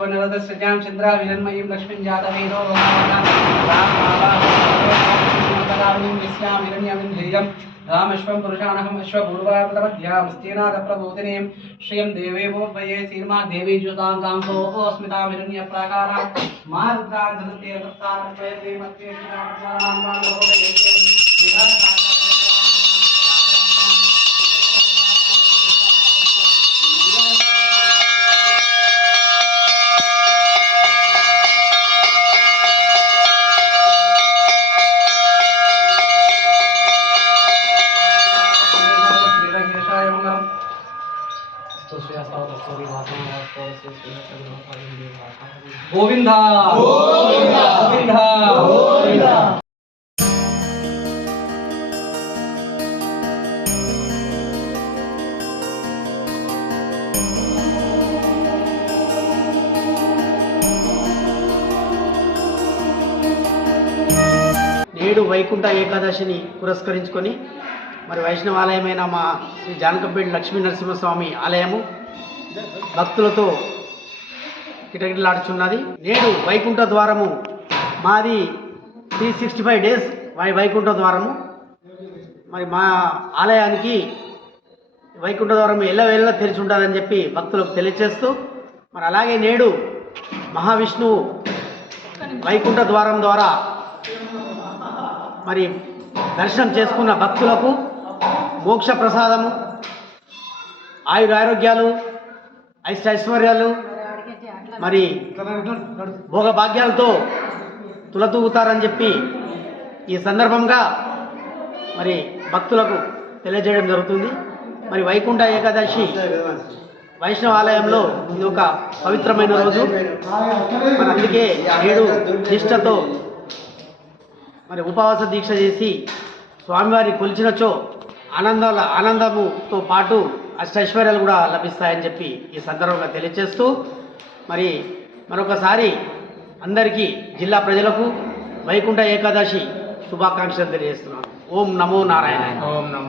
नरदस्यां चंद्रा विरन्मयीं लक्ष्मीं जातवेदो रामश्वं पुरुषाणहम् अश्वपूर्वार्धमध्यामस्तेनादप्रबोधिनीं श्रियं देवेवो वये सीर्मा देवी जुतां कांसो अस्मिता विरण्यप्राकारा मारुद्रार्धनते तत्तारत्वयते मध्ये गोविंदा गोविंदा गोविंदा गोविंदा। నేడు వైకుంఠ ఏకాదశిని పురస్కరించుకొని మరి వైష్ణవాలయమైన మా శ్రీ జానకంపేట లక్ష్మీ నరసింహస్వామి ఆలయము భక్తులతో కిటకిటలాడుచున్నది. నేడు వైకుంఠ ద్వారము మాది 365 డేస్ వైకుంఠ ద్వారము. మరి మా ఆలయానికి వైకుంఠ ద్వారం ఎల్లవేళ్ళ తెరిచి ఉంటుందని చెప్పి భక్తులకు తెలియజేస్తూ మరి అలాగే నేడు మహావిష్ణువు వైకుంఠ ద్వారం ద్వారా మరి దర్శనం చేసుకున్న భక్తులకు మోక్ష ప్రసాదము, ఆయురారోగ్యాలు, ఐశ్వర్యాలు మరి భోగభాగ్యాలతో తులతూగుతారని చెప్పి ఈ సందర్భంగా మరి భక్తులకు తెలియజేయడం జరుగుతుంది. మరి వైకుంఠ ఏకాదశి వైష్ణవ ఆలయంలో ఇది ఒక పవిత్రమైన రోజు. మరి అందుకే నేడు నిష్ఠతో మరి ఉపవాస దీక్ష చేసి స్వామివారి కొలిచినచో ఆనందముతో పాటు అష్టైశ్వర్యాలు కూడా లభిస్తాయని చెప్పి ఈ సందర్భంగా తెలియజేస్తూ మరి మరొకసారి అందరికీ జిల్లా ప్రజలకు వైకుంఠ ఏకాదశి శుభాకాంక్షలు తెలియజేస్తున్నాను. ఓం నమో నారాయణ. ఓం నమో